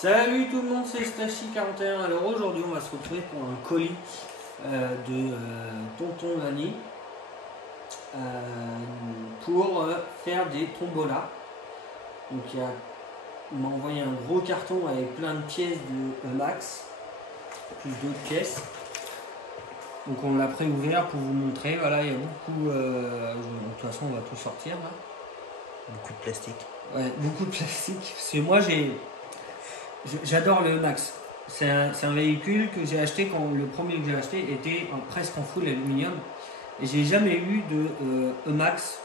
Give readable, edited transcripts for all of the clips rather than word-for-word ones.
Salut tout le monde, c'est Stachi41. Alors aujourd'hui on va se retrouver pour un colis de Tonton Lani pour faire des tombolas. Donc il m'a envoyé un gros carton avec plein de pièces de Max, plus d'autres pièces. Donc on l'a pré-ouvert pour vous montrer. Voilà, il y a beaucoup, de toute façon on va tout sortir là. Beaucoup de plastique. Ouais, beaucoup de plastique. Parce que moi j'adore le Max. C'est un véhicule que j'ai acheté quand le premier que j'ai acheté était presque en full aluminium. Et j'ai jamais eu de Max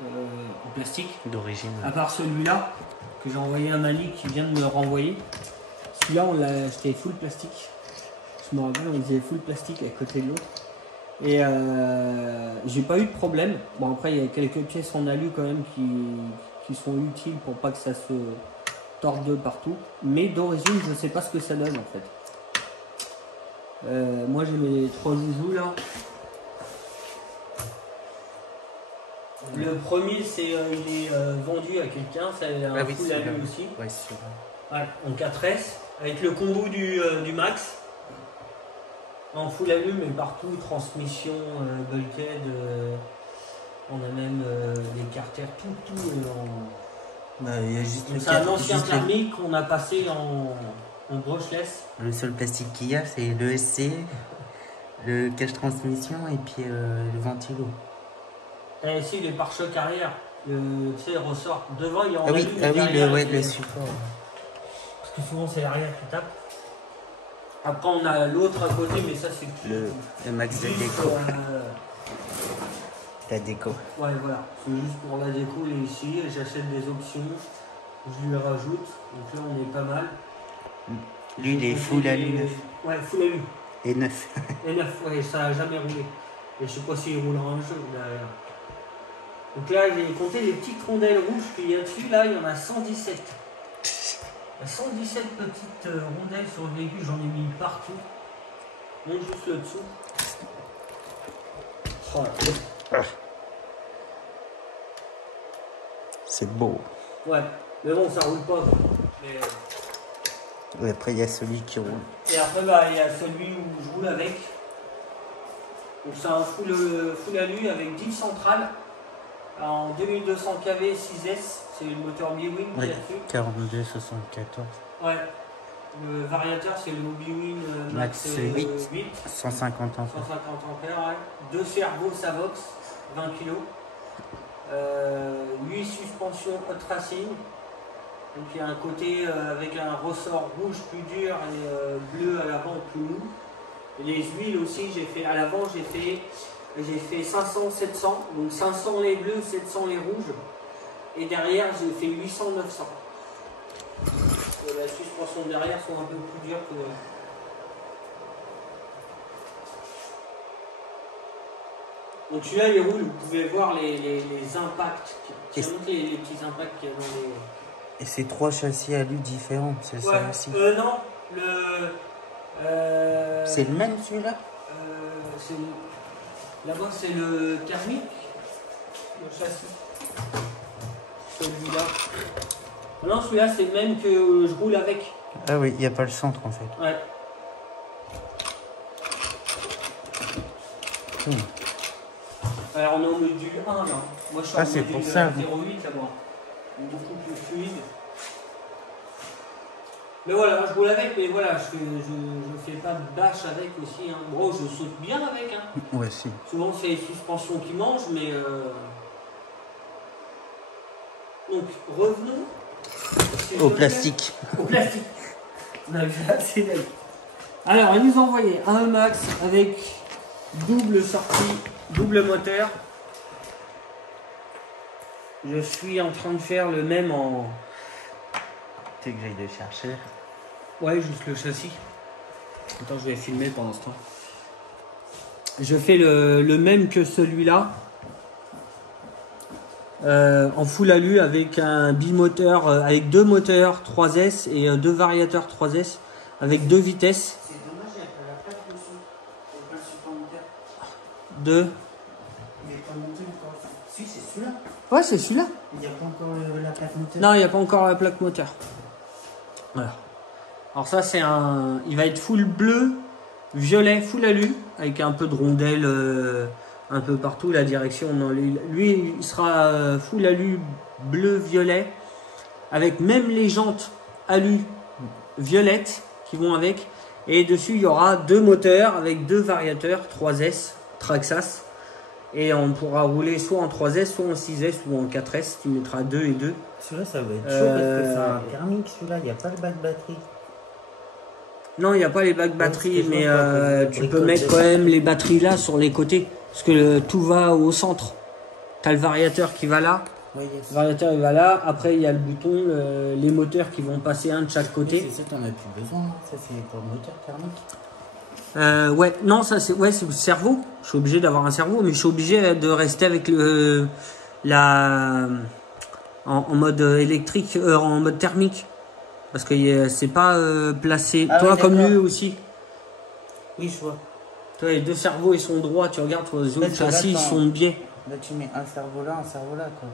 en plastique. D'origine. À part celui-là que j'ai envoyé à Mani qui vient de me renvoyer. Celui-là on l'a acheté full plastique. Je me rappelle, on disait full plastique à côté de l'autre. Et j'ai pas eu de problème. Bon après il y a quelques pièces en alu quand même qui sont utiles pour pas que ça se torde de partout. Mais d'origine je sais pas ce que ça donne en fait. Moi j'ai mes trois joujoux là. Le premier c'est il est vendu à quelqu'un, c'est un full alu aussi. Ouais, c'est vrai. Ouais, en 4S avec le combo du Max. En full alu mais partout, transmission, bulkhead, on a même les carters, tout en... Il y a juste c'est un ancien thermique qu'on a passé en brushless. Le seul plastique qu'il y a, c'est le SC, le cache transmission et puis le ventilo. Et ici les pare-chocs arrière, tu sais, ressort devant, il y a en alu, le support. Parce que souvent c'est l'arrière qui tape. Après on a l'autre à côté, mais ça c'est le Max de déco. La déco. Ouais voilà, c'est juste pour la déco et ici, j'achète des options, je lui rajoute, donc là on est pas mal. Lui il est full alu neuf. Ouais, full alu. Et neuf. Et neuf, ouais, ça a jamais roulé. Et je sais pas s'il roulera un jour derrière. Donc là j'ai compté les petites rondelles rouges qu'il y a dessus, là il y en a 117. 117 petites rondelles sur le véhicule, j'en ai mis partout. Non, juste le dessous. Voilà. C'est beau. Ouais, mais bon, ça roule pas. Mais... Et après, il y a celui qui roule. Et après, bah, il y a celui où je roule avec. Donc, c'est un full alu avec 10 centrales. En 2200 kV 6S, c'est le moteur Biwin qui est dessus. 4274. Ouais. Le variateur, c'est le Biwin Max 8. 150 ampères. 150 ampères, ouais. 2 servos Savox, 20 kg. 8 suspensions Hot Racing. Donc il y a un côté avec un ressort rouge plus dur et bleu à l'avant plus mou. Et les huiles aussi, j'ai fait à l'avant, j'ai fait 500, 700. Donc 500 les bleus, 700 les rouges. Et derrière, j'ai fait 800, 900. Et la suspension derrière sont un peu plus dures que... Donc celui-là il roule, vous pouvez voir les impacts, les petits impacts qu'il y a dans les... Et c'est 3 châssis alu différents, c'est ça aussi? Non, c'est le même celui-là? Là-bas c'est le thermique, le châssis. Celui-là. Non, celui-là c'est le même que je roule avec. Ah oui, il n'y a pas le centre en fait. Ouais. Alors on est au module 1 là. Moi je suis en c'est module pour ça. 0,8 là-bas. Beaucoup plus fluide. Mais voilà, je roule avec, mais voilà, je fais pas de bâche avec aussi. Hein. Bon, je saute bien avec. Hein. Ouais, si. Souvent c'est les suspensions qui mangent, mais... Donc revenons... Au plastique. Au plastique. On a vu assez d'elle. Alors, ils nous ont envoyé un Max avec double sortie, double moteur. Je suis en train de faire le même en... Tu sais que j'aille le chercher. Ouais, juste le châssis. Attends, je vais filmer pendant ce temps. Je fais le même que celui-là. En full alu avec un bimoteur, avec 2 moteurs 3S et 2 variateurs 3S avec 2 vitesses. C'est dommage, il n'y a pas la plaque dessus. Il n'y a pas le support moteur. 2. Il n'est pas monté encore. Si, c'est celui-là. Ouais, c'est celui-là. Il n'y a pas encore la plaque moteur. Non, il n'y a pas encore la plaque moteur. Voilà. Alors ça c'est un... Il va être full bleu, violet, full alu, avec un peu de rondelles un peu partout. La direction, non, lui il sera full alu, bleu, violet, avec même les jantes alu violettes qui vont avec. Et dessus il y aura 2 moteurs avec 2 variateurs 3S Traxxas. Et on pourra rouler soit en 3S, soit en 6S ou en 4S. Tu mettras 2 et 2. Celui-là, ça va être chaud parce que c'est un thermique. Celui-là, il n'y a pas le bac batterie. Non, il n'y a pas les bacs batteries, mais tu peux mettre quand ça. même les batteries là sur les côtés. Parce que tout va au centre. Tu as le variateur qui va là. Oui, yes. Le variateur il va là. Après, il y a le bouton, les moteurs qui vont passer un de chaque côté. Oui, c'est ça, t'en as plus besoin. Ça, c'est pour le moteur thermique. Ouais, non, ça c'est le cerveau. Je suis obligé d'avoir un cerveau, mais je suis obligé de rester avec en mode électrique, en mode thermique. Parce que c'est pas placé. Ah Toi, oui, comme d'accord. lui aussi. Oui, je vois. Toi, les 2 cerveaux, ils sont droits. Tu regardes, toi, les autres Parce que là, châssis, ils sont biais. Là, tu mets un cerveau là, quoi.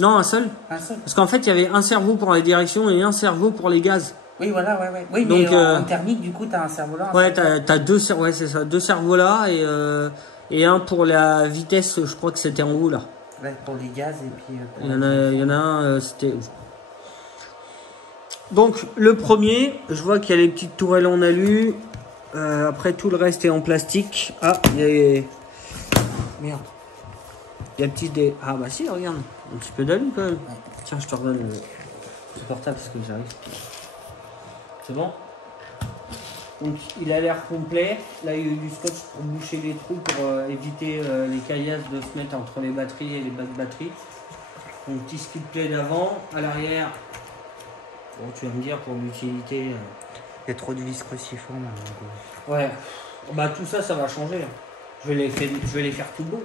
Non, un seul. Un seul. Parce qu'en fait, il y avait un cerveau pour les directions et un cerveau pour les gaz. Oui, voilà, ouais. Oui, Donc, mais en thermique, du coup, t'as un cerveau là. Ouais, t'as 2 cerveaux, ouais, c'est ça. 2 cerveaux là et un pour la vitesse, je crois que c'était en haut là. Ouais, pour les gaz et puis... pour Il y en a un, c'était... Donc, le premier, je vois qu'il y a les petites tourelles en alu. Après, tout le reste est en plastique. Ah, il y a... Merde. Il y a petit des... Ah bah si, regarde. Un petit peu d'alu quand même. Ouais. Tiens, je te redonne le portable parce que j'arrive. C'est bon? Donc, il a l'air complet. Là, il y a eu du scotch pour boucher les trous pour éviter les caillasses de se mettre entre les batteries et les bacs batteries. Donc, petit skid plate d'avant. À l'arrière, bon, tu vas me dire pour l'utilité. Il y a trop de vis cruciformes. Ouais. Bah, tout ça, ça va changer. Je vais les faire tout beau.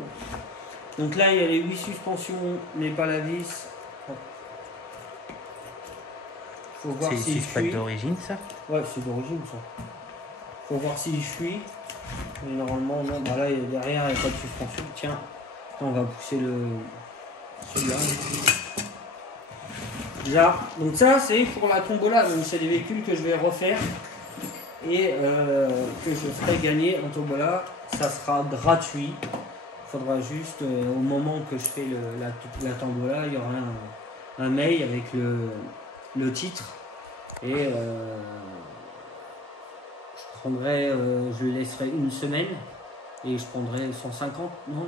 Donc là, il y a les 8 suspensions, mais pas la vis. Faut voir C'est si je pas suis. d'origine, ça? Ouais, c'est d'origine ça. Faut voir si je suis. Mais normalement, non. Bah là, derrière, il n'y a pas de suspension. Tiens, on va pousser celui-là. Là. Donc ça, c'est pour la tombola. Donc c'est des véhicules que je vais refaire et que je ferai gagner en tombola. Ça sera gratuit. Il faudra juste, au moment que je fais la tombola, il y aura un mail avec le titre. Et je le laisserai une semaine et je prendrai 150, non?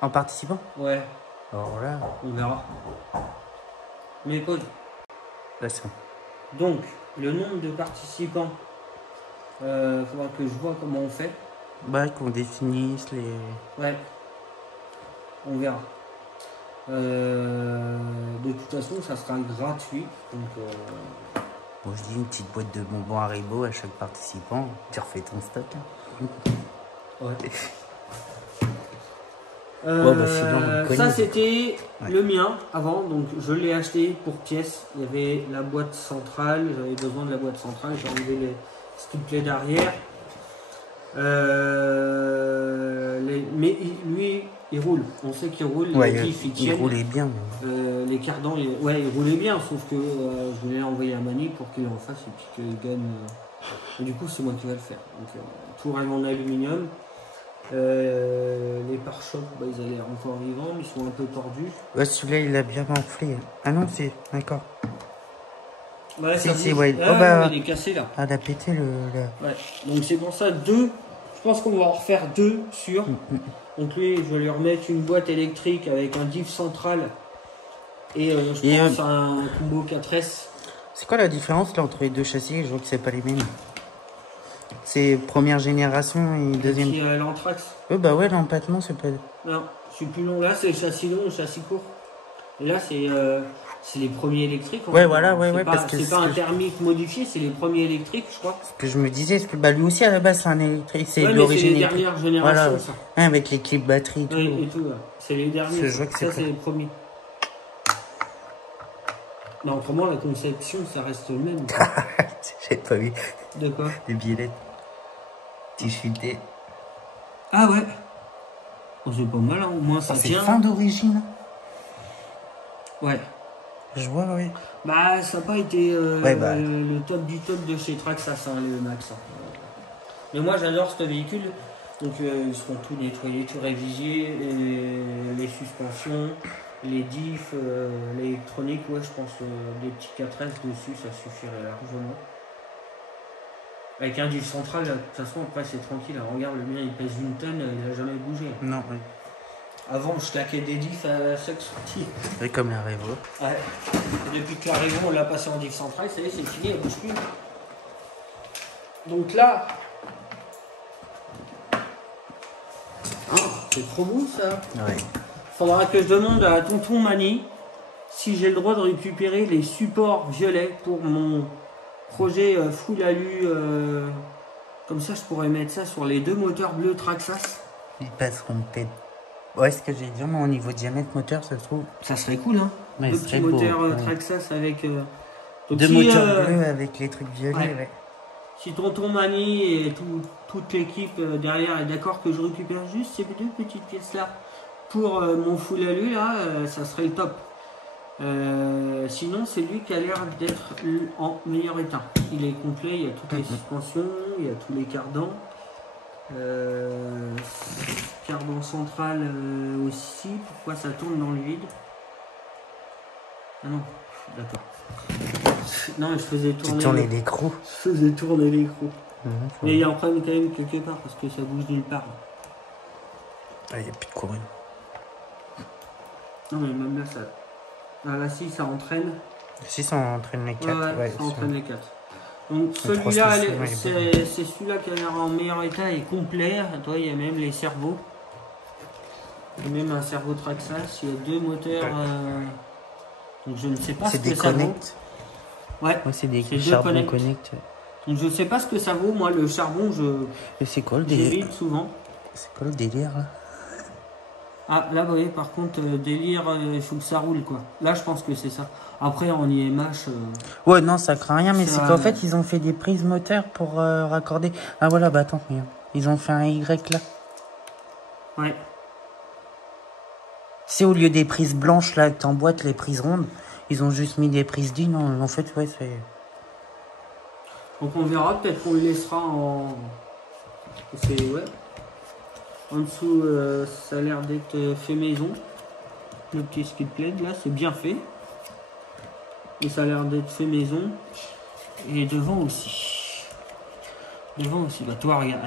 En participant? Ouais, Alors là... on verra. Mais pause. Là, c'est bon. Donc, le nombre de participants, faudra que je vois comment on fait. Bah, qu'on définisse les... Ouais, on verra. De toute façon, ça sera gratuit. Donc, Bon, je dis une petite boîte de bonbons Haribo à chaque participant. Tu refais ton stock. Hein. ouais. Ouais, bah, sinon, on connaît. Ça c'était Ouais. le mien avant, donc je l'ai acheté pour pièces. Il y avait la boîte centrale, j'avais besoin de la boîte centrale, j'ai enlevé les skid plates d'arrière. Mais lui, il roule. On sait qu'il roule. Ouais, les diffs, il tiennent. roulait bien. Mais... Les cardans, ouais, il roulait bien, sauf que je voulais envoyer à Mani pour qu'il en fasse et puis qu'il gagne. Et du coup, c'est moi qui vais le faire. Donc, tout reste en aluminium. Les pare-chocs, bah, ils ont l'air encore vivants, mais ils sont un peu tordus. Ouais, celui-là, il a bien enflé. Ah non, c'est... D'accord. Ouais, Si, ça si, bouge. ouais. Ah, Oh, bah... il est cassé là. Ah, il a pété le... Ouais. Donc c'est pour ça 2. Je pense qu'on va en refaire 2 sur. Donc lui, je vais lui remettre une boîte électrique avec un diff central et je pense un combo 4S. C'est quoi la différence là entre les deux châssis? Je vois que c'est pas les mêmes. C'est première génération et deuxième. Et puis l'Anthrax. Bah ouais, l'empattement c'est pas... Non, c'est plus long. Là, c'est le châssis long, le châssis court. Et là, c'est les premiers électriques. Ouais, voilà, ouais, ouais, parce que c'est pas un thermique modifié, c'est les premiers électriques, je crois. Ce que je me disais, bah lui aussi à la base c'est un électrique, c'est ouais, de l'origine. C'est les dernières générations, voilà, ça. Ouais, avec les clips batterie et tout. Oui, et tout, ouais. C'est les derniers. Je vois que ça, c'est les premiers. Mais autrement, la conception, ça reste le même. J'ai pas vu. De quoi? Les billets. Petit chuté. Ah ouais. Oh, c'est pas mal, hein. Au moins ça C'est tient. fin d'origine. Ouais. Je vois, oui. Bah, ça n'a pas été Ouais, bah. le top du top de chez Traxxas, hein, le Max. Hein. Mais moi, j'adore ce véhicule. Donc, ils seront tout nettoyés, tout révisés. Les suspensions, les diffs, l'électronique, ouais, je pense des petits 4S dessus, ça suffirait largement. Avec un diff central, de toute façon, après, c'est tranquille. Hein. Regarde, le mien, il pèse 1 tonne, il n'a jamais bougé. Non, oui. Avant, je claquais des diffs à chaque sortie. Oui, comme la Revo. Ouais. Et depuis que la Revo, on l'a passé en diff central, ça y est, c'est fini, elle bouge plus. Donc là, c'est trop beau ça. Ouais. Faudra que je demande à tonton Mani si j'ai le droit de récupérer les supports violets pour mon projet full alu. Comme ça, je pourrais mettre ça sur les 2 moteurs bleus Traxxas. Ils passeront peut-être. Ouais, ce que j'ai dit, mais au niveau diamètre moteur, ça se trouve. Ça serait cool, hein. Ouais, 2 ce petits serait beau, moteurs ouais. Traxxas avec. 2 si, moteurs bleus avec les trucs violets, ouais. ouais. Si tonton Mani et toute l'équipe derrière est d'accord que je récupère juste ces 2 petites pièces là pour mon full alu là, ça serait le top. Sinon, c'est lui qui a l'air d'être en meilleur état. Il est complet, il y a toutes les suspensions, il y a tous les cardans. Cardan central aussi. Pourquoi ça tourne dans le vide? Ah non, d'accord. Non, je faisais tourner l'écrou. Je faisais tourner l'écrou. Mais il y a un problème quand même quelque part parce que ça bouge nulle part. Ah, il n'y a plus de couronne. Non, mais même là, ça. Ah, là, si, ça entraîne. Si, ça entraîne les 4. Ouais, ça entraîne les 4. Donc celui-là, c'est celui-là qui a l'air en meilleur état et complet. Toi, il y a même les cerveaux. Il y a même un cerveau Traxxas. Il y a 2 moteurs. Donc je ne sais pas ce que ça vaut. Ouais, c'est des charbons connect. Donc je ne sais pas ce que ça vaut. Moi, le charbon, c'est quoi le délire? J'évite souvent. C'est quoi le délire là? Ah, là, vous voyez, par contre, délire, il faut que ça roule, quoi. Là, je pense que c'est ça. Après, en IMH... Ouais, non, ça craint rien, mais c'est qu'en fait, ils ont fait des prises moteurs pour raccorder... Ah, voilà, bah attends, regarde. Ils ont fait un Y, là. Ouais. C'est au lieu des prises blanches, là, que t'emboîtes les prises rondes, ils ont juste mis des prises d'une. En fait, ouais, c'est... Donc, on verra. Peut-être qu'on le laissera en... C'est... Ouais. En dessous, ça a l'air d'être fait maison. Le petit skid plate là, c'est bien fait. Et ça a l'air d'être fait maison. Et devant aussi. Devant aussi. Bah toi, regarde.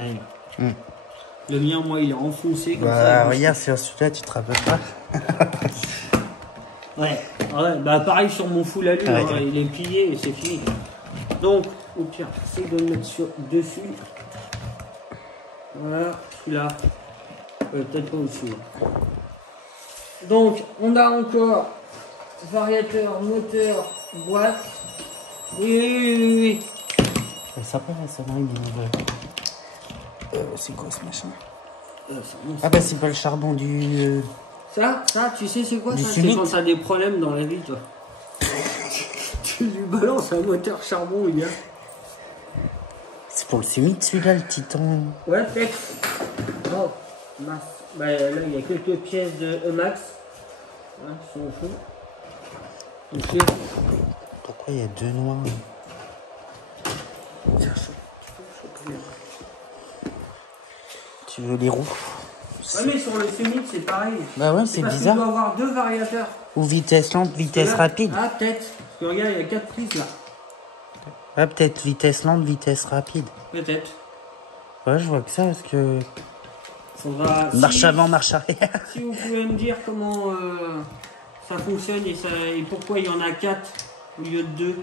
Le mien, moi, il est enfoncé comme ça. Regarde, sur celui-là, tu te rappelles pas? Ouais. Bah pareil sur mon full alu, hein, il est plié et c'est fini. Donc, au pire, j'essaie de le mettre dessus. Voilà, celui-là. Peut-être pas au-dessus. Donc, on a encore variateur, moteur, boîte. Oui. Ça paraît, ça va, il dit c'est quoi ce machin? Ah bah c'est pas le charbon du... Ça, tu sais c'est quoi ça? C'est quand t'as des problèmes dans la vie, toi. Tu lui balances un moteur charbon, il y a. C'est pour le Summit, celui-là, le Titan. Ouais, peut-être. Oh. Bah, là, il y a quelques pièces de E-Max qui sont au fond. Okay. Pourquoi il y a 2 noirs? Tu veux les roues? Ouais, mais sur le Summit, c'est pareil. Bah ouais, c'est bizarre. Tu dois avoir 2 variateurs. Ou vitesse lente, vitesse rapide. Ah, peut-être. Parce que regarde, il y a 4 prises là. Ah, peut-être vitesse lente, vitesse rapide. Peut-être. Ouais, je vois que ça, parce que... Marche avant, marche arrière. Si vous pouvez me dire comment ça fonctionne et pourquoi il y en a 4 au lieu de 2.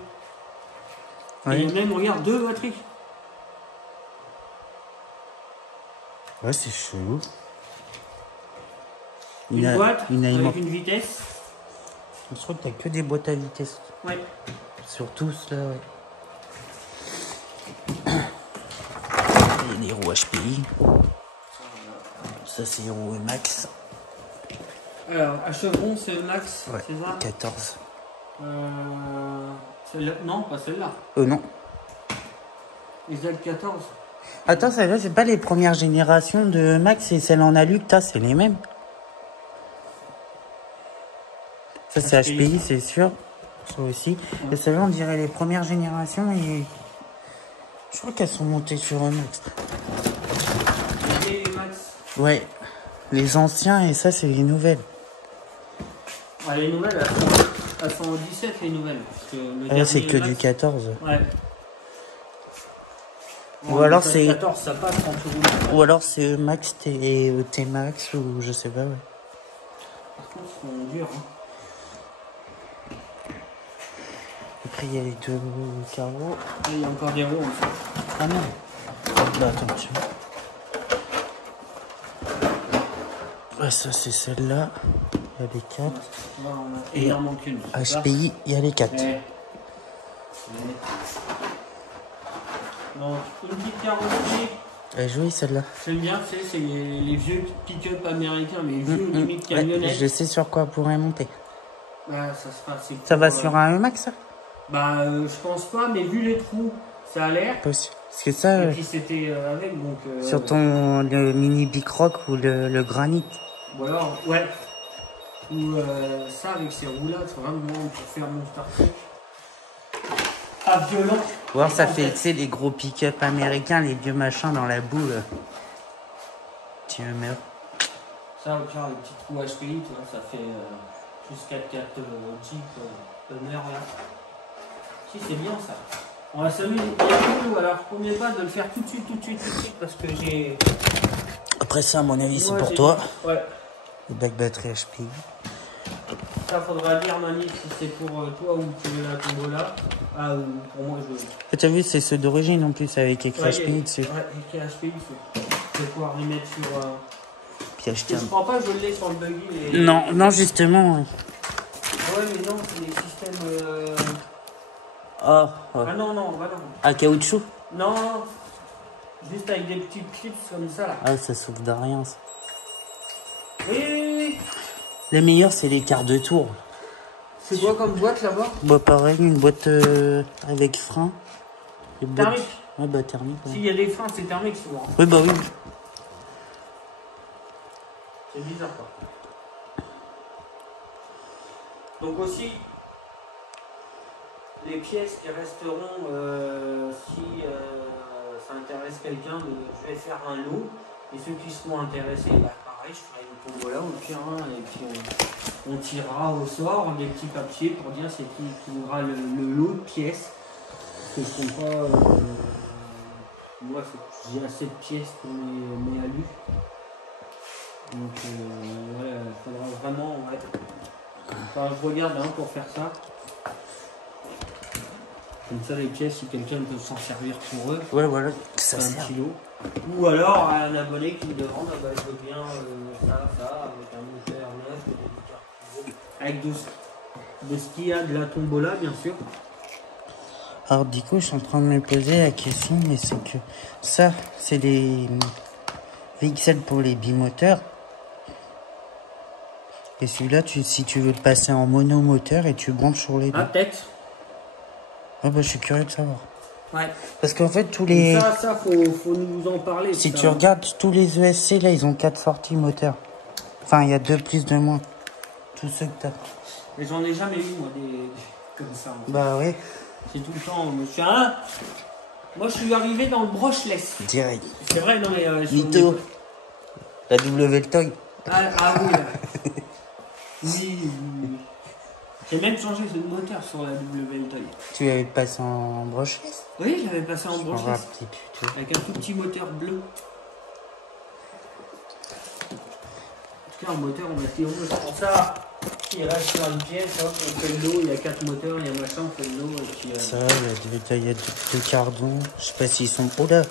Ouais. Il y a même, regarde, 2 batteries. Ouais, c'est chelou. Une boîte avec une vitesse. Je trouve que t'as que des boîtes à vitesse. Ouais. Sur tous, là, ouais. Il y a des roues HPI. Ça, c'est roues Max. Alors, à chevron, c'est le Max, ouais, c'est ça? 14. Non, pas celle-là. Non. Les Z14. Attends, celle-là, c'est pas les premières générations de Max, c'est celle en alu que t'as, c'est les mêmes. Ça, c'est HPI, c'est sûr. Ça aussi. Et celles-là, on dirait les premières générations. Et je crois qu'elles sont montées sur un max. Les Max. Ouais. Les anciens et ça, c'est les nouvelles. Ah, les nouvelles, elles sont au 17, les nouvelles. Parce que le Ah, c'est que Max, du 14. Ouais. Ou alors c'est... 14, ça passe quand tu roules. Ou alors c'est Max et T-Max ou je sais pas, ouais. Par contre, ils sont durs. Hein. Après, il y a les deux carreaux. Là, il y a encore des roues en dessous. Ah non. Bah, attention. Ah, ça, c'est celle-là. Il y a les 4. Là, on a... Et il en manque une. HPI, il y a les 4. Ouais. Donc, une petite carrosserie. Elle est jolie, celle-là. J'aime bien, tu sais, c'est les vieux pick-up américains, mais vieux limite camionnettes. Ouais, je sais sur quoi pourrait monter. Bah, ça sera assez Ça va pour, sur un E-Max, ça? Bah, je pense pas, mais vu les trous, ça a l'air. Possible. Parce que ça, Et puis c'était avec, donc... sur ton le mini Big Rock ou le Granit. Ou alors, ouais. Ou ça, avec ces roues-là, c'est vraiment pour faire mon starter. Ah, violent. Ou alors ça fait, tu sais, les gros pick-up américains, les vieux machins dans la boue. Tu me meurs. Ça, au pire, les petits trous HPI, tu vois, ça fait jusqu'à 4 Jeep Hummer, là. Si, c'est bien, ça. On va s'amuser. Alors, je promets pas de le faire tout de suite, parce que j'ai... Après ça, à mon avis, c'est Ouais, pour toi. Ouais. Le bac batterie HPI. Ça, faudra lire, Mani, si c'est pour toi ou tu veux la tombola. Ah, ou pour moi, je... Et t'as vu, c'est ceux d'origine en plus, avec écrit HPI dessus. Ouais, écrit HPI, je vais pouvoir les mettre sur... Puis acheter Je crois pas que je l'ai sur le buggy. Les... Non, non, justement. Ouais, mais non, c'est des systèmes... Oh, Ah non, bah non. à caoutchouc? Non, juste avec des petits clips comme ça, là. Ah, ça souffle de rien, ça. Oui. Le meilleur, c'est les quarts de tour. C'est quoi comme boîte, là-bas? Bah, pareil, une boîte avec frein. Thermique. Ouais, bah, thermique. Ouais. S'il y a des freins, c'est thermique, souvent. Oui, bah oui. C'est bizarre, quoi. Donc aussi, les pièces qui resteront, si ça intéresse quelqu'un, je vais faire un lot. Et ceux qui seront intéressés, bah, pareil, je ferai une tombola au pire, hein, et puis on tirera au sort des petits papiers pour dire c'est qui aura le lot de pièces. Parce que je compte pas... moi, j'ai assez de pièces pour mes alus. Donc, voilà, il faudra vraiment... Ouais. Enfin, je regarde hein, pour faire ça. Comme ça, les pièces, si quelqu'un peut s'en servir pour eux. Ouais, voilà, ça un sert. kilo. Ou alors un abonné qui me demande, ah bah, je veux bien ça, avec un moteur neuf, des cartes, avec de ce qu'il y a de la tombola, bien sûr. Alors, du coup, je suis en train de me poser la question, mais c'est que ça, c'est les VXL pour les bimoteurs. Et celui-là, si tu veux le passer en monomoteur et tu branches sur les deux. Ah, peut-être. Ah bah, je suis curieux de savoir. Ouais. Parce qu'en fait, tous les... Ça, faut nous en parler. Si ça. tu regardes tous les ESC, là, ils ont 4 sorties moteur. Enfin, il y a 2 plus, 2 moins. Tous ceux que t'as. Mais j'en ai jamais eu, moi, des comme ça. En fait. Bah oui. C'est tout le temps, monsieur. Hein moi, je suis arrivé dans le brushless. Direct. C'est vrai, non, mais... Mytho. La W-Toy. Ah oui, là. Oui. J'ai même changé de moteur sur la W-Toy. Tu avais passé en brushless? Oui, j'avais passé en brushless. Petit. Avec un tout petit moteur bleu. En tout cas, un moteur, on a tiré pour ça. Il reste sur une pièce, hein, on fait le lot, il y a 4 moteurs, il y a machin, on fait le lot. Et puis, ça, il y a deux cardons. Je sais pas s'ils sont... Oh là.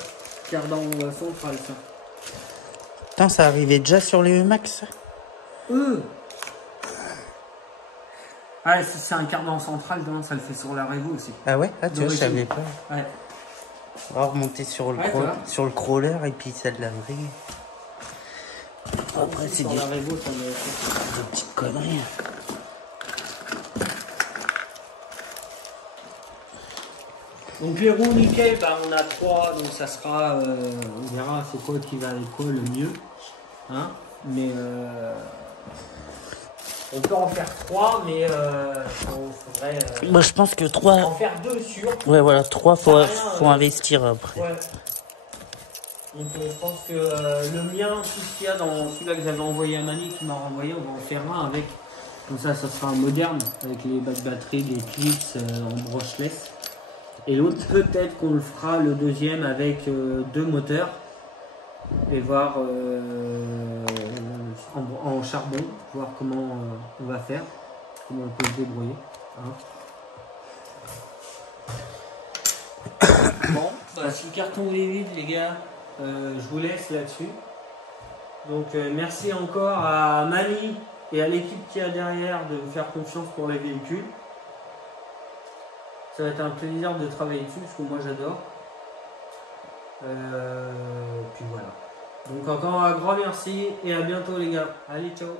Cardan central, ça. Putain, ça arrivait déjà sur les E-Max, ça? Ah, si c'est un cardan central, demain, ça le fait sur la Revo aussi. Ah ouais? Ah, tu vois, je savais pas. Ouais. On va remonter sur le crawler et puis ça de la vraie. Après, c'est des petites conneries. Donc les roues nickel, bah, on a 3, donc ça sera, on verra c'est quoi qui va avec quoi le mieux. Hein, mais On peut en faire 3, mais faudrait Moi, je pense que 3... en faire 2 sur. Ouais, voilà, 3, faut Rien, investir après. Ouais. Donc je pense que le mien, tout ce qu'il y a dans celui-là que j'avais envoyé à Mani, qui m'a renvoyé, on va en faire un avec. Comme ça sera un moderne, avec les bacs batterie, les clips en brushless. Et l'autre, peut-être qu'on le fera le deuxième avec 2 moteurs. Et voir en charbon, voir comment on va faire, comment on peut se débrouiller. Hein. Bon, bah, si le carton est vide, les gars, je vous laisse là-dessus. Donc merci encore à Mani et à l'équipe qui a derrière de me faire confiance pour les véhicules. Ça va être un plaisir de travailler dessus parce que moi j'adore. Puis voilà. Donc encore un grand merci et à bientôt les gars. Allez, ciao.